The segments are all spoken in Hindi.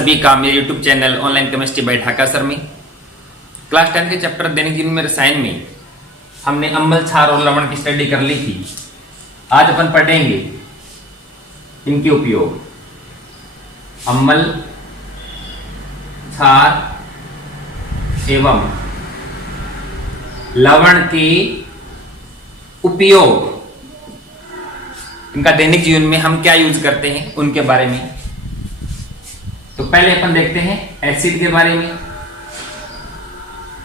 सभी का मेरे YouTube channel online chemistry bye Dhaka sir में। क्लास 10 के चैप्टर दैनिक जीवन में रसायन में हमने अम्ल, क्षार और लवण की स्टडी कर ली थी। आज अपन पढ़ेंगे इनके उपयोग। अम्ल, क्षार एवं लवण के उपयोग, इनका दैनिक जीवन में हम क्या यूज करते हैं उनके बारे में। तो पहले अपन देखते हैं एसिड के बारे में।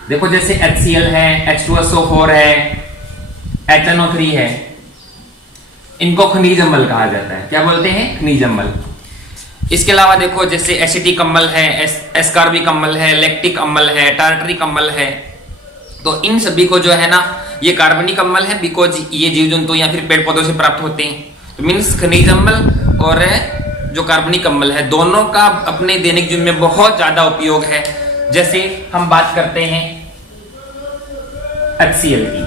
देखो जैसे HCl है, H2SO4 है, HNO3 है, इनको खनिज अम्ल कहा जाता है। क्या बोलते हैं? खनिज अम्ल। इसके अलावा देखो जैसे एसिटिक अम्ल है, एस्कॉर्बिक अम्ल है, लैक्टिक अम्ल है, टार्टरिक अम्ल है। तो इन सभी को जो है ना, ये कार्बनिक अम्ल है बिकॉज ये जीव जंतु या फिर पेड़ पौधों से प्राप्त होते हैं। तो मीन्स खनिज अम्ल और जो कार्बनिक अम्ल है, दोनों का अपने दैनिक जीवन में बहुत ज्यादा उपयोग है। जैसे हम बात करते हैं HCl की,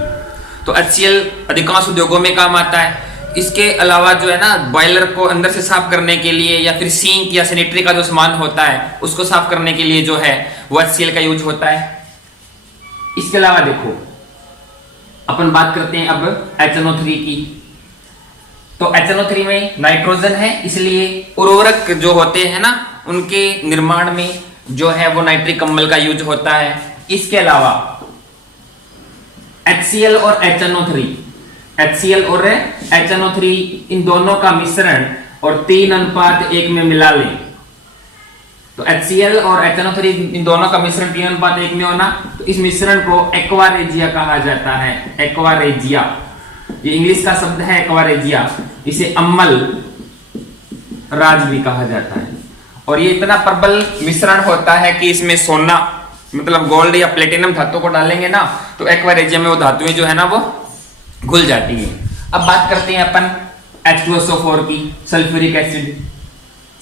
तो HCl अधिकांश उद्योगों में काम आता है। इसके अलावा जो है ना, बॉयलर को अंदर से साफ करने के लिए या फिर सिंक या सैनिटरी का जो सामान होता है उसको साफ करने के लिए जो है वो HCl का यूज होता है। इसके अलावा देखो अपन बात करते हैं अब HNO3 की। तो HNO3 में नाइट्रोजन है, इसलिए उर्वरक जो होते हैं ना उनके निर्माण में जो है वो नाइट्रिक अम्ल का यूज होता है। इसके अलावा HCl और HNO3 इन दोनों का मिश्रण और 3:1 में मिला लें। तो HCl और HNO3 इन दोनों का मिश्रण 3:1 में होना, तो इस मिश्रण को एक्वारेजिया कहा जाता है। एक्वारेजिया, ये इंग्लिश का शब्द है एक्वारेजिया। इसे अम्ल राज भी कहा जाता है। और ये इतना प्रबल मिश्रण होता है कि इसमें सोना मतलब गोल्ड या प्लेटिनम धातु को डालेंगे ना, तो एक्वारेजिया में वो धातुएं जो है ना वो घुल जाती है। अब बात करते हैं अपन H2SO4 की, सल्फ्यूरिक एसिड।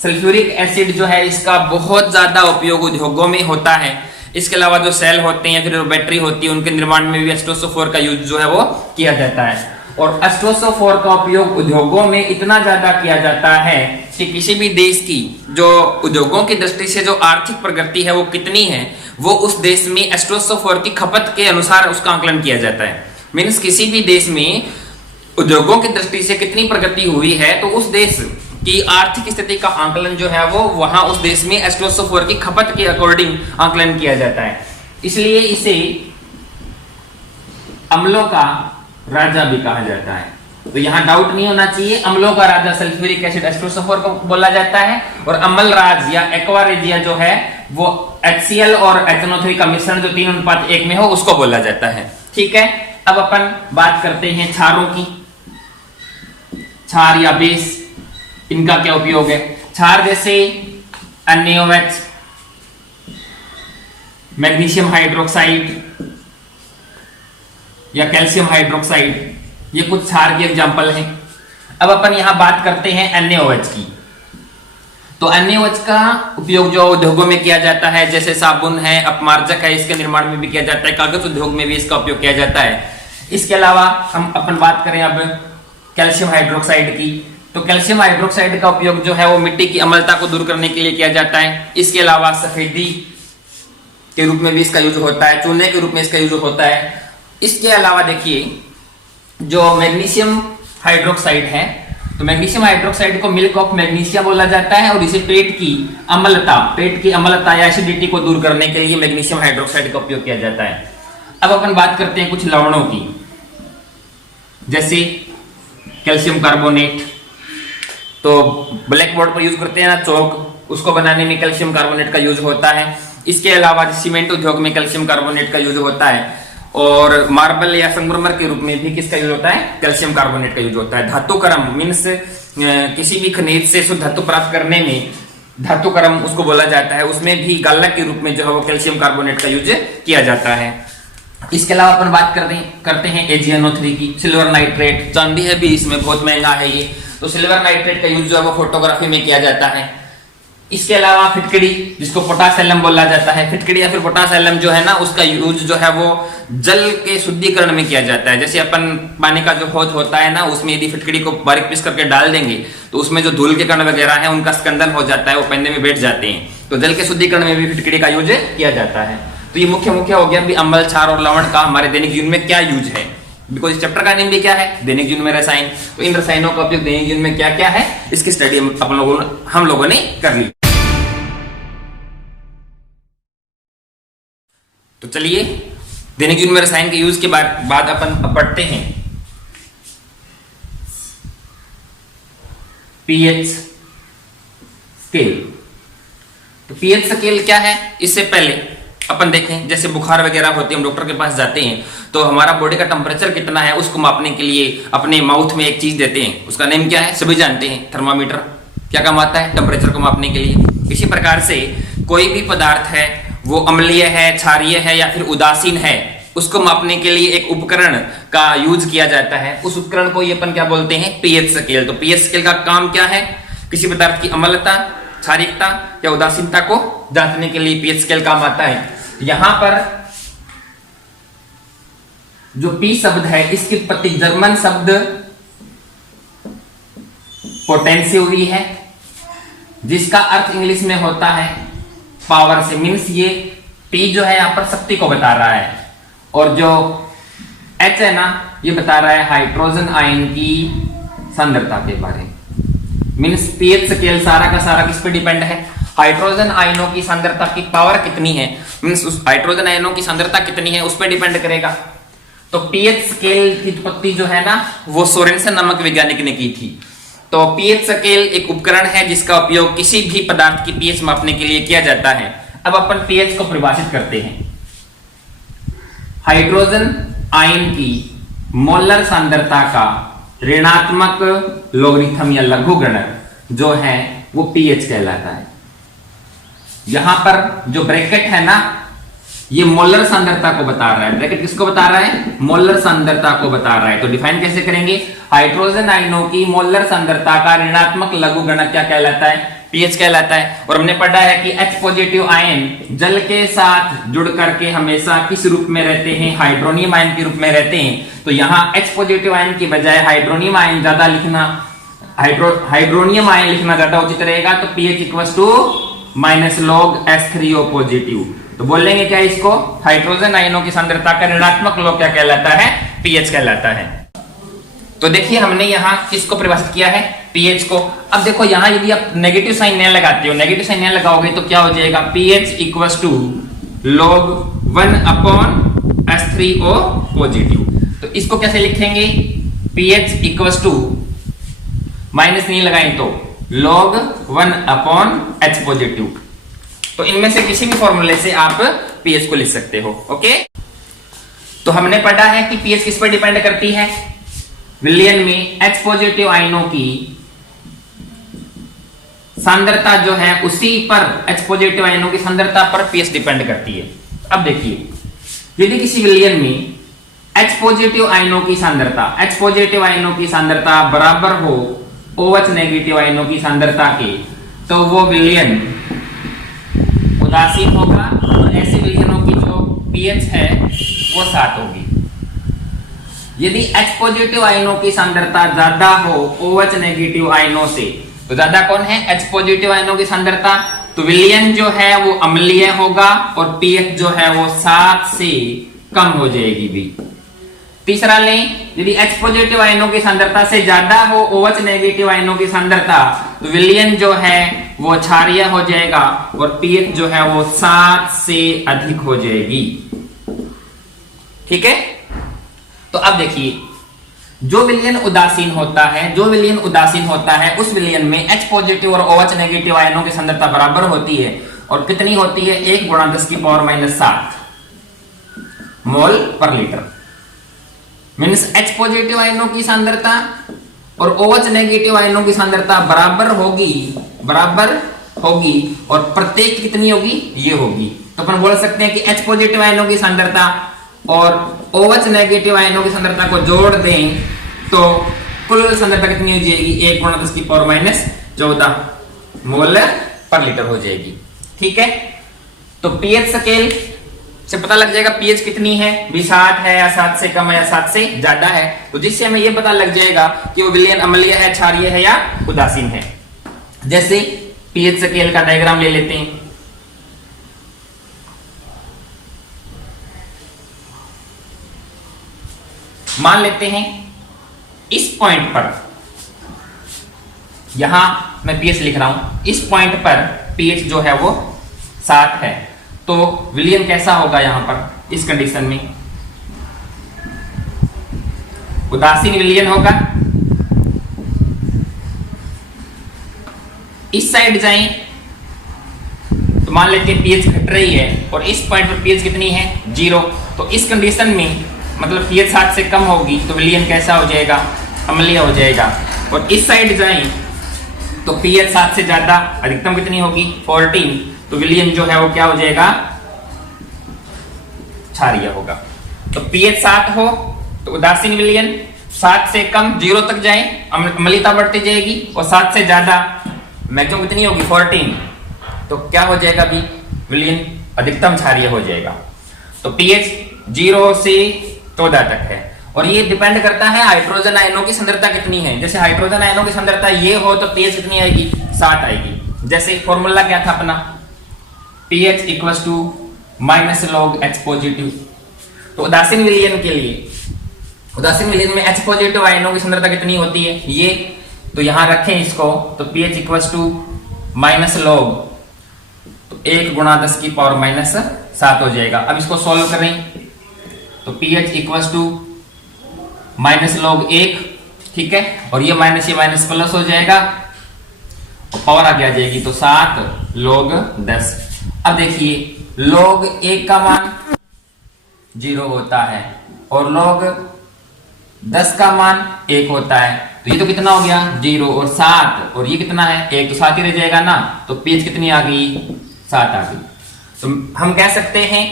सल्फ्यूरिक एसिड जो है इसका बहुत ज्यादा उपयोग उद्योगों में होता है। इसके अलावा जो सेल होते हैं फिर बैटरी होती है, उनके निर्माण में भी H2SO4 का यूज जो है वो किया जाता है। और H2SO4 का उपयोग उद्योगों में इतना ज्यादा किया जाता है कि किसी भी देश की जो उद्योगों की दृष्टि से जो आर्थिक प्रगति है वो कितनी है, वो उस देश में H2SO4 की खपत के अनुसार उसका आकलन किया जाता है। मीन्स किसी भी देश में उद्योगों की दृष्टि से कितनी प्रगति हुई है, तो उस देश की आर्थिक स्थिति का आकलन जो है वो वहां उस देश में H2SO4 की खपत के अकॉर्डिंग आकलन किया जाता है। इसलिए इसे अम्लों का राजा भी कहा जाता है। तो यहां डाउट नहीं होना चाहिए, अम्लों का राजा सल्फ्यूरिक एसिड H2SO4 को बोला जाता है, और अम्ल राज या एक्वारेजिया जो है वो HCl और HNO3 का मिश्रण जो 3:1 में हो उसको बोला जाता है। ठीक है, अब अपन बात करते हैं क्षारों की। क्षार या बेस, इनका क्या उपयोग है। क्षार जैसे NaOH, मैग्नीशियम हाइड्रोक्साइड या कैल्शियम हाइड्रोक्साइड, ये कुछ क्षार के एग्जाम्पल हैं। अब अपन यहां बात करते हैं NaOH की। तो NaOH का उपयोग जो उद्योगों में किया जाता है, जैसे साबुन है, अपमार्जक है, इसके निर्माण में भी किया जाता है, कागज उद्योग में भी इसका उपयोग किया जाता है। इसके अलावा हम अपन बात करें अब कैल्शियम हाइड्रोक्साइड की। तो कैल्शियम हाइड्रोक्साइड का उपयोग जो है वो मिट्टी की अम्लता को दूर करने के लिए किया जाता है। इसके अलावा सफेदी के रूप में भी इसका यूज होता है, चूने के रूप में इसका यूज होता है। इसके अलावा देखिए जो मैग्नीशियम हाइड्रोक्साइड है, तो मैग्नीशियम हाइड्रोक्साइड को मिल्क ऑफ मैग्नीशिया बोला जाता है, और इसे पेट की अम्लता या एसिडिटी को दूर करने के लिए मैग्नीशियम हाइड्रोक्साइड का उपयोग किया जाता है। अब अपन बात करते हैं कुछ लवणों की, जैसे कैल्शियम कार्बोनेट। तो ब्लैक बोर्ड पर यूज करते हैं ना चौक, उसको बनाने में कैल्शियम कार्बोनेट का यूज होता है। इसके अलावा सीमेंट उद्योग में कैल्शियम कार्बोनेट का यूज होता है, और मार्बल या संगमरमर के रूप में भी किसका यूज होता है? कैल्शियम कार्बोनेट का यूज होता है। धातुकर्म मीन्स किसी भी खनिज से शुद्ध धातु प्राप्त करने में धातुकर्म उसको बोला जाता है, उसमें भी गालक के रूप में जो है वो कैल्शियम कार्बोनेट का यूज किया जाता है। इसके अलावा अपन बात करते हैं AgNO3 की। सिल्वर नाइट्रेट, चांदी है भी इसमें, बहुत महंगा है ये। तो सिल्वर नाइट्रेट का यूज जो है वो फोटोग्राफी में किया जाता है। इसके अलावा फिटकरी, जिसको पोटाश एल्लम बोला जाता है, फिटकरी या फिर पोटाश एल्लम जो है ना, उसका यूज जो है वो जल के शुद्धिकरण में किया जाता है। जैसे अपन पानी का जो हौज होता है ना, उसमें यदि फिटकरी को बारीक पीस करके डाल देंगे तो उसमें जो धूल के कण वगैरह है उनका स्कंदन हो जाता है, वो पन्ने में बैठ जाते हैं। तो जल के शुद्धिकरण में भी फिटकरी का यूज किया जाता है। तो ये मुख्य हो गया भी अम्ल, क्षार और लवण का हमारे दैनिक जीवन में क्या यूज है। बिकॉज इस चैप्टर का नेम भी क्या है, दैनिक जीवन में रसायन। तो इन रसायनों का उपयोग दैनिक जीवन में क्या क्या है, इसकी स्टडी हम लोगों ने कर ली। तो चलिए दैनिक जीवन में रसायन के यूज के बाद अपन पढ़ते हैं पीएच स्केल। तो पीएच स्केल क्या है, इससे पहले अपन देखें, जैसे बुखार वगैरह होते हैं, हम डॉक्टर के पास जाते हैं तो हमारा बॉडी का टेम्परेचर कितना है उसको मापने के लिए अपने माउथ में एक चीज देते हैं, उसका नेम क्या है, सभी जानते हैं, थर्मामीटर। क्या काम आता है, टेम्परेचर को मापने के लिए। इसी प्रकार से कोई भी पदार्थ है वो अम्लीय है, क्षारीय है या फिर उदासीन है, उसको मापने के लिए एक उपकरण का यूज किया जाता है। उस उपकरण को ये अपन क्या बोलते हैं, पीएच स्केल। तो पीएच स्केल का काम क्या है, किसी पदार्थ की अम्लता, क्षारीयता या उदासीनता को जांचने के लिए पीएच स्केल काम आता है। यहां पर जो पी शब्द है इसकी उत्पत्ति जर्मन शब्द पोटेंसी हुई है, जिसका अर्थ इंग्लिश में होता है पावर से। मीन्स ये पी जो है यहां पर शक्ति को बता रहा है, और जो एच है ना, ये बता रहा है हाइड्रोजन आयन की सांद्रता के बारे में। मीन्स पीएच स्केल सारा का सारा किस पे डिपेंड है, हाइड्रोजन आयनों की सांद्रता की पावर कितनी है, मीन्स उस हाइड्रोजन आयनों की सांद्रता कितनी है उस पर डिपेंड करेगा। तो पीएच स्केल की उत्पत्ति जो है ना वो सोरेनसन नामक वैज्ञानिक ने की थी। तो पीएच स्केल एक उपकरण है जिसका उपयोग किसी भी पदार्थ की पीएच मापने के लिए किया जाता है। अब अपन पीएच को परिभाषित करते हैं। हाइड्रोजन आयन की मोलर सांद्रता का ऋणात्मक लोगरिथम या लघुगणक जो है वो पीएच कहलाता है। यहां पर जो ब्रैकेट है ना, ये मोलर सांद्रता को बता रहा है। ब्रैकेट किसको बता रहा है, मोलर सांद्रता को बता रहा है। तो डिफाइन कैसे करेंगे, हाइड्रोजन आयनों की मोलर सांद्रता का ऋणात्मक लघुगणक क्या कहलाता है, पीएच कहलाता है। और हमने पढ़ा है कि H पॉजिटिव आयन जल के साथ जुड़ करके हमेशा किस रूप में रहते हैं, हाइड्रोनियम आयन के रूप में रहते हैं। तो यहाँ H पॉजिटिव आयन की बजाय हाइड्रोनियम आयन ज्यादा लिखना, हाइड्रोनियम आयन लिखना ज्यादा उचित रहेगा। तो pH equal to minus log H3O positive. तो बोलेंगे क्या इसको, हाइड्रोजन आयनों की सांद्रता का ऋणात्मक लॉग क्या कहलाता है, पीएच कहलाता है। तो देखिए हमने यहाँ किसको परिभाषित किया है, पीएच को। अब देखो यहाँ यदि आप नेगेटिव साइन नहीं लगाते हो, नेगेटिव साइन नहीं लगाओगे तो क्या हो जाएगा, pH equal to log 1 H3O positive. तो इसको कैसे लिखेंगे, पीएच इक्वल टू माइनस नहीं लगाएं तो log 1 H पॉजिटिव। तो इनमें से किसी भी फॉर्मूले से आप पीएच को लिख सकते हो। ओके, तो हमने पढ़ा है कि पीएच किस पर डिपेंड करती है, विलयन में H पॉजिटिव आयनों की सांद्रता जो है उसी पर, H पॉजिटिव आयनों की सांद्रता पर पीएच डिपेंड करती है। अब देखिए यदि किसी विलयन में H पॉजिटिव आयनों की सांद्रता, H पॉजिटिव आयनों की सांद्रता बराबर हो OH नेगेटिव आयनों की सांद्रता के, तो वो विलयन उदासीन होगा और ऐसे विलयनों की जो पीएच है वो 7 होगी। यदि H पॉजिटिव आयनों की सांद्रता ज्यादा हो OH नेगेटिव आयनों से, तो ज्यादा कौन है, H पॉजिटिव आयनों की सांद्रता, तो विलयन जो है वो अम्लीय होगा और पीएच जो है वो 7 से कम हो जाएगी भी। तीसरा लें, यदि H पॉजिटिव आयनों की सांद्रता से ज्यादा हो OH नेगेटिव आयनों की सांद्रता, तो विलयन जो है वो क्षारीय हो जाएगा और पीएच जो है वो 7 से अधिक हो जाएगी। ठीक है, तो अब देखिए जो विलयन उदासीन होता है, जो विलयन उदासीन होता है उस विलयन में H पॉजिटिव और OH नेगेटिव आयनों की सांद्रता बराबर होती है। और कितनी होती है, 1 × 10⁻⁷ मोल पर लीटर। मीन्स H पॉजिटिव आयनों की सांद्रता और OH नेगेटिव आयनों की सांद्रता बराबर होगी और प्रत्येक कितनी होगी, ये होगी। तो अपन बोल सकते हैं कि H पॉजिटिव आयनों की सांद्रता और OH नेगेटिव आयनों की सांद्रता को जोड़ दें तो कुल सांद्रता कितनी हो जाएगी, 1 × 10⁻14 मोल पर लीटर हो जाएगी। ठीक है, तो पीएच स्केल से पता लग जाएगा पीएच कितनी है, 7 है या 7 से कम है या 7 से ज्यादा है, तो जिससे हमें यह पता लग जाएगा कि वो विलयन अम्लीय है, क्षारीय है या उदासीन है। जैसे पीएच स्केल का डायग्राम ले लेते हैं। मान लेते हैं इस पॉइंट पर, यहां मैं पीएच लिख रहा हूं, इस पॉइंट पर पीएच जो है वो 7 है, तो विलयन कैसा होगा यहां पर इस कंडीशन में? उदासीन विलयन होगा। इस साइड जाएं तो मान लेते हैं पीएच घट रही है और इस पॉइंट पर पीएच कितनी है? 0। तो इस कंडीशन में मतलब पीएच 7 से कम होगी तो विलयन कैसा हो जाएगा? अम्लीय हो जाएगा। और इस साइड जाएं तो पीएच 7 से ज्यादा, अधिकतम कितनी होगी? 14, तो विलयन जो है वो क्या हो जाएगा? क्षारीय होगा। तो पीएच 7 हो तो उदासीन विलयन, 7 से कम 0 तक जाए अम्लीयता बढ़ती जाएगी, और 7 से ज्यादा मैक्सिमम कितनी होगी? 14, तो क्या हो जाएगा भी? विलयन अधिकतम क्षारीय हो जाएगा। तो पीएच 0 से 14 तक है, और ये डिपेंड करता है हाइड्रोजन आयनों की सांद्रता कितनी है। जैसे हाइड्रोजन आयनों की सांद्रता ये हो तो पीएच कितनी आएगी? 7 आएगी। जैसे फॉर्मूला क्या था अपना? pH equals to -log H positive. तो उदासीन विलयन के लिए, उदासीन विलयन में H पॉजिटिव आयनों की सांद्रता कितनी होती है? ये तो यहां रखें इसको, तो pH इक्वल्स टू -log, तो 1 गुणा 10 की पावर -7 हो जाएगा। अब इसको सॉल्व करें तो pH इक्वल्स टू -log 1, ठीक है, और ये माइनस प्लस हो जाएगा, पावर आगे आ जाएगी, तो 7 log 10। अब देखिए log 1 का मान 0 होता है और log 10 का मान 1 होता है, तो ये तो कितना हो गया? 0 और 7, और ये कितना है? 1, तो 7 ही रह जाएगा ना, तो pH कितनी आ गई? 7 आ गई। तो हम कह सकते हैं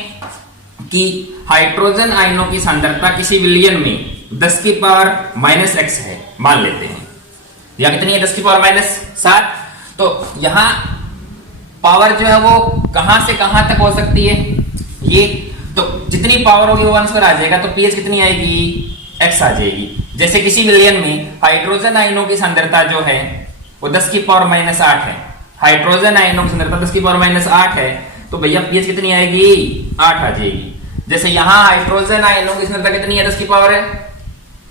कि हाइड्रोजन आयनों की सांद्रता किसी विलयन में 10 की पावर -x है, मान लेते हैं, या कितनी है? 10 की पावर -7। तो यहां पावर जो है वो कहां से कहां तक हो सकती है? ये तो जितनी पावर होगी वो आंसर आ जाएगा, तो पीएच कितनी आएगी? x आ जाएगी। जैसे किसी विलयन में हाइड्रोजन आयनों की सांद्रता जो है वो 10 की पावर -8 है, हाइड्रोजन आयनों की सांद्रता 10 की पावर -8 है, तो भैया पीएच कितनी आएगी? 8 आ जाएगी। जैसे यहां हाइड्रोजन आयनों की सांद्रता कितनी है? 10 की पावर है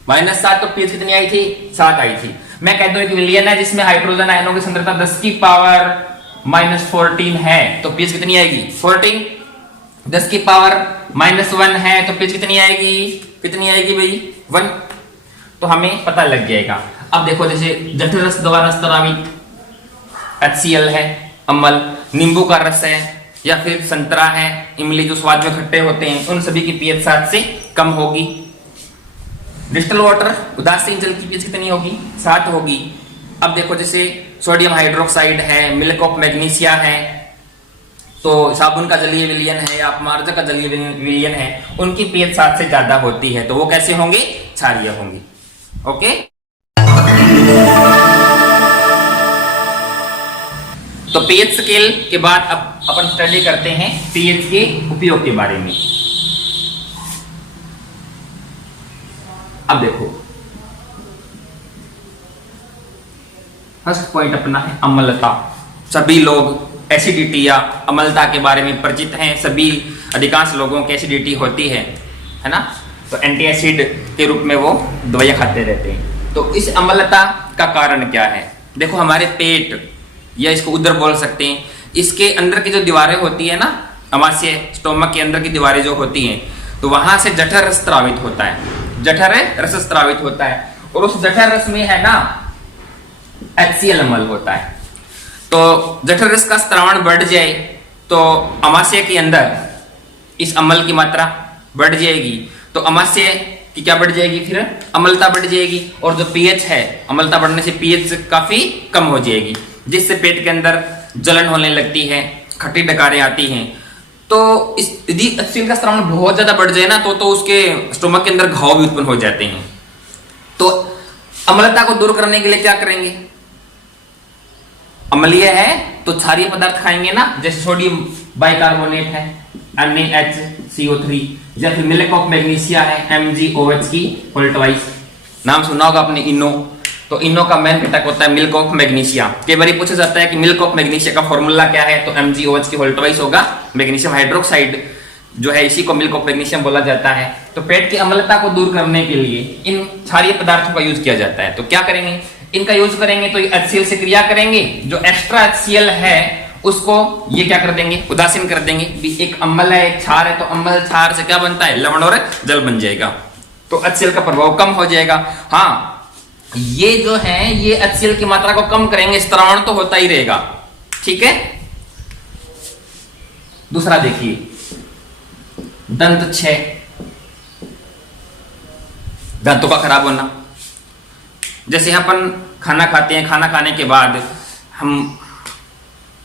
-7, तो पीएच कितनी आई थी? 7 आई थी। मैं कहता हूं एक विलयन है जिसमें हाइड्रोजन आयनों की सांद्रता 10 की पावर -14 है, तो पीएच कितनी आएगी? 14। 10 की पावर -1 है, तो पीएच कितनी आएगी? कितनी आएगी भाई? 1। तो हमें पता लग जाएगा। अब देखो, जैसे जठर रस द्वारा स्रावित HCl है, अम्ल, नींबू का रस है, या फिर संतरा है, इमली जो स्वाद में खट्टे होते हैं, उन सभी की पीएच 7 से कम होगी। डिस्टिल वाटर, उदासीन जल की पीएच कितनी होगी? 7 होगी। अब देखो, जैसे सोडियम हाइड्रोक्साइड है, मिल्क ऑफ मैग्नीशिया है, तो साबुन का जलीय विलयन है या अपमार्जक का जलीय विलयन है, उनकी पीएच 7 से ज्यादा होती है, तो वो कैसे होंगे? क्षारीय होंगे। ओके, तो पीएच स्केल के बाद अब अपन स्टडी करते हैं पीएच के उपयोग के बारे में। अब देखो, फर्स्ट पॉइंट अपना है अम्लता। सभी लोग एसिडिटी या अम्लता के बारे में परिचित हैं, सभी अधिकांश लोगों की एसिडिटी होती है ना, तो एंटी एसिड के रूप में वो दवाइयां खाते रहते हैं। तो इस अम्लता का कारण क्या है? देखो, हमारे पेट या इसको उदर बोल सकते हैं, इसके अंदर की जो दीवारें होती है ना, अमाशय स्टोमक के अंदर की दीवारें जो होती हैं, तो वहां से जठर रस स्रावित होता है, जठर रस स्रावित होता है, और उस जठर रस में है ना HCl अम्ल होता है। तो जठर रस का स्रावण बढ़ जाए तो अमाशय के अंदर इस अम्ल की मात्रा बढ़ जाएगी, तो अमाशय की क्या बढ़ जाएगी? फिर अम्लता बढ़ जाएगी, और जो पीएच है, अम्लता बढ़ने से पीएच काफी कम हो जाएगी, जिससे पेट के अंदर जलन होने लगती है, खट्टी डकारें आती हैं। तो इस यदि HCl का स्रावण बहुत ज्यादा बढ़ जाए ना, तो उसके स्टोमक के अंदर घाव भी उत्पन्न हो जाते हैं। तो अम्लता को दूर करने के लिए क्या करेंगे? अम्लीय है तो क्षारीय पदार्थ खाएंगे ना, जैसे सोडियम बाइकार्बोनेट है NaHCO3, या फिर मिल्क ऑफ मैग्नीशिया है MgOH की होल ट्वाइस। नाम सुना होगा आपने इनो, तो इनो का मेन घटक होता है मिल्क ऑफ मैग्नीशिया। कई बार पूछा जाता है कि मिल्क ऑफ मैग्नीशिया का फॉर्मूला क्या है, तो MgOH की होल ट्वाइस होगा। मैग्नीशियम हाइड्रोक्साइड जो है इसी को मिल्क ऑफ मैग्नीशियम बोला जाता है। तो पेट की अम्लता को दूर करने के लिए इन क्षारीय पदार्थों का यूज किया जाता है। तो क्या करेंगे, इनका यूज करेंगे तो HCl से क्रिया करेंगे, जो एक्स्ट्रा HCl है उसको ये क्या कर देंगे, उदासीन कर देंगे। एक अम्ल है एक क्षार है, तो अम्ल क्षार से क्या बनता है, लवण और जल बन जाएगा, तो HCl का प्रभाव कम हो जाएगा। हाँ, ये जो है ये HCl की मात्रा को कम करेंगे, स्त्रावण तो होता ही रहेगा, ठीक है। दूसरा देखिए, दंत क्षय, दांतों का खराब होना। जैसे अपन खाना खाते हैं, खाना खाने के बाद हम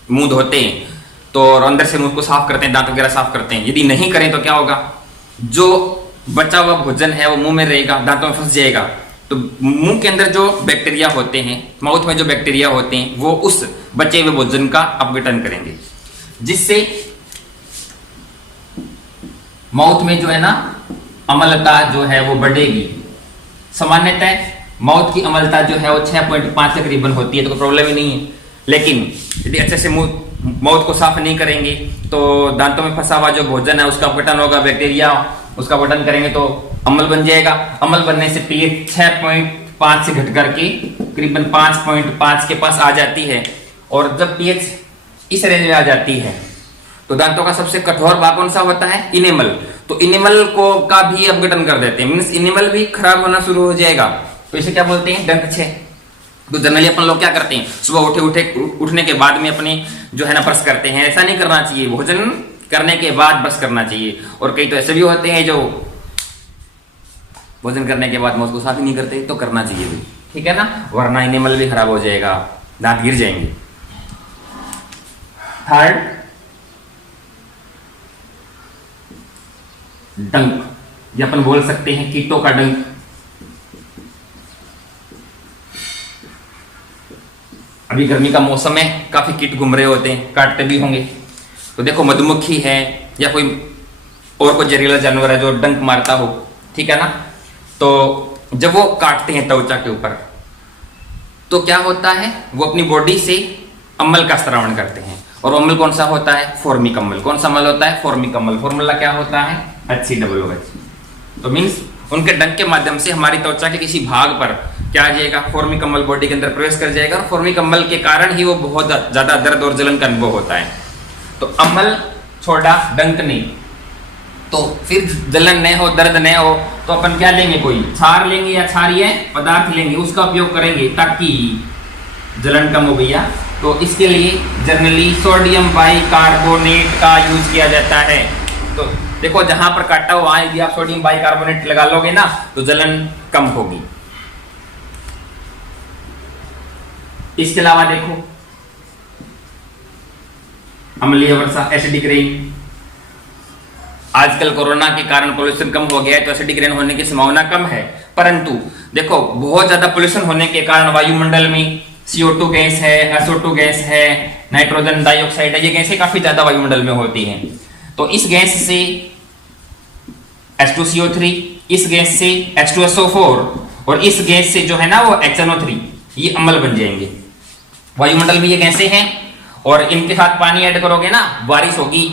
मुंह धोते हैं तो अंदर से मुंह को साफ करते हैं, दांत वगैरह साफ करते हैं। यदि नहीं करें तो क्या होगा, जो बचा हुआ भोजन है वो मुंह में रहेगा, दांतों में फंस जाएगा। तो मुंह के अंदर जो बैक्टीरिया होते हैं, माउथ में जो बैक्टीरिया होते हैं, वो उस बचे हुए भोजन का अपघटन करेंगे, जिससे माउथ में जो है ना अम्लता जो है वो बढ़ेगी। सामान्यतः माउथ की अम्लता जो है वो 6.5 के करीबन होती है, तो कोई प्रॉब्लम ही नहीं है। लेकिन यदि अच्छे से माउथ को साफ नहीं करेंगे तो दांतों में फंसा हुआ जो भोजन है उसका अपघटन होगा, बैक्टीरिया उसका अपघटन करेंगे तो अम्ल बन जाएगा। अम्ल बनने से पीएच 6.5 से घट करके करीबन 5.5 के पास आ जाती है। और जब पीएच इस रेंज में आ जाती है तो दांतों का सबसे कठोर भाग कौन सा होता है, इनेमल। तो इनेमल को का भी अपघटन कर देते हैं, मींस इनेमल भी खराब होना शुरू हो जाएगा। तो इसे क्या बोलते हैं, दंत क्षय। तो जनरली अपन लोग क्या करते हैं, सुबह उठने के बाद में अपने जो है ना ब्रश करते हैं। ऐसा नहीं करना चाहिए, भोजन करने के बाद ब्रश करना चाहिए। और कई तो ऐसे भी होते हैं जो भोजन करने के बाद मुंह को साफ ही नहीं करते, तो करना चाहिए भी, ठीक है ना, वरना इनेमल भी खराब हो जाएगा, दांत गिर जाएंगे। थर्ड, डंक, या अपन बोल सकते हैं कीटों का डंक। अभी गर्मी का मौसम है, काफी कीट घूम रहे होते हैं, काटते भी होंगे। तो देखो मधुमक्खी है या कोई और कोई जहरीला जानवर है जो डंक मारता हो, ठीक है ना। तो जब वो काटते हैं त्वचा के ऊपर तो क्या होता है, वो अपनी बॉडी से अम्ल का स्रावण करते हैं। और अम्ल कौन सा होता है, फॉर्मिक अम्ल। कौन सा अम्ल होता है, फॉर्मिक अम्ल। फॉर्मूला क्या होता है, HCOOH। तो मीन्स उनके डंक के माध्यम से हमारी त्वचा के किसी भाग पर क्या आ जाएगा, फॉर्मिक अम्ल बॉडी के अंदर प्रवेश कर जाएगा। और फॉर्मिक अम्ल के कारण ही वो बहुत ज्यादा दर्द और जलन का अनुभव होता है। तो अम्ल छोड़ा, डंक नहीं, तो फिर जलन न हो, दर्द न हो, तो अपन क्या लेंगे, कोई क्षार लेंगे या क्षारीय पदार्थ लेंगे, उसका उपयोग करेंगे ताकि जलन कम हो भैया। तो इसके लिए जनरली सोडियम बाइकार्बोनेट का यूज किया जाता है। तो देखो जहां पर काटा हुआ है, यदि आप सोडियम बाइकार्बोनेट लगा लोगे ना तो जलन कम होगी। इसके अलावा देखो अम्लीय वर्षा, एसिडिक रेन। आजकल कोरोना के कारण पोल्यूशन कम हो गया है तो एसिडिक रेन होने की संभावना कम है। परंतु देखो बहुत ज्यादा पोल्यूशन होने के कारण वायुमंडल में CO2 गैस है, SO2 गैस है, नाइट्रोजन डाइऑक्साइड है, ये गैसें काफी ज्यादा वायुमंडल में होती हैं। तो इस गैस से H2CO3, इस गैस से H2SO4 और इस गैस से जो है ना वो HNO3, ये अम्ल बन जाएंगे। वायुमंडल में ये गैसें हैं और इनके साथ पानी ऐड करोगे ना, बारिश होगी।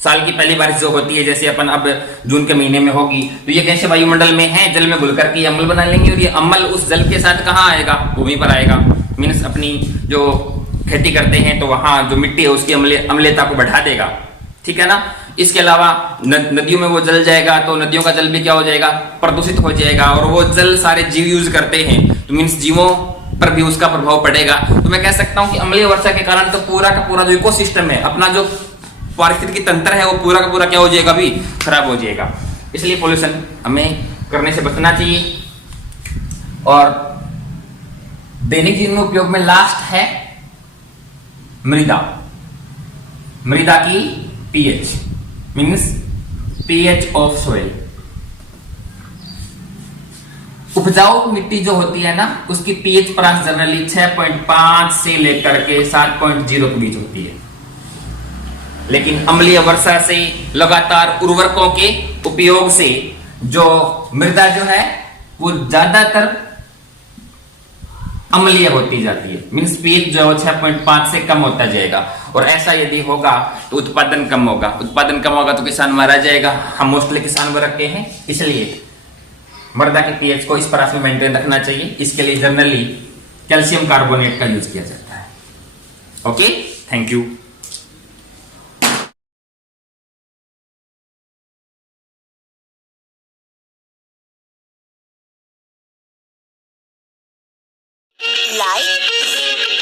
साल की पहली बारिश जो होती है, जैसे अपन अब जून के महीने में होगी, तो ये गैसें वायुमंडल में हैं, जल में घुल करके अम्ल बना लेंगे। और ये अम्ल उस जल के साथ कहाँ आएगा, भूमि पर आएगा। मीन्स अपनी जो खेती करते हैं तो वहां जो मिट्टी है उसकी अम्लता को बढ़ा देगा, ठीक है ना। इसके अलावा नदियों में वो जल जाएगा तो नदियों का जल भी क्या हो जाएगा, प्रदूषित हो जाएगा। और वो जल सारे जीव यूज करते हैं, तो मीन्स जीवों पर भी उसका प्रभाव पड़ेगा। तो मैं कह सकता हूं कि अम्लीय वर्षा के कारण तो पूरा का पूरा जो इकोसिस्टम है, अपना जो पारिस्थितिकी तंत्र है, वो पूरा का पूरा क्या हो जाएगा, भी खराब हो जाएगा। इसलिए पोल्यूशन हमें करने से बचना चाहिए। और दैनिक जीवन में उपयोग में लास्ट है मृदा। मृदा की pH means pH of soil. उपजाऊ मिट्टी जो होती है ना, उसकी पीएच परास जनरली 6.5 से लेकर के 7.0 के बीच होती है। लेकिन अम्लीय वर्षा से, लगातार उर्वरकों के उपयोग से जो मृदा जो है वो ज्यादातर अम्लीय होती जाती है। मीन्स पीएच जो 6.5 से कम होता जाएगा, और ऐसा यदि होगा तो उत्पादन कम होगा। उत्पादन कम होगा तो किसान मारा जाएगा। हम मोस्टली किसान वर्ग के हैं, इसलिए मृदा के पीएच को इस प्रकार में मेंटेन रखना चाहिए। इसके लिए जनरली कैल्शियम कार्बोनेट का यूज किया जाता है। Okay, thank you. like,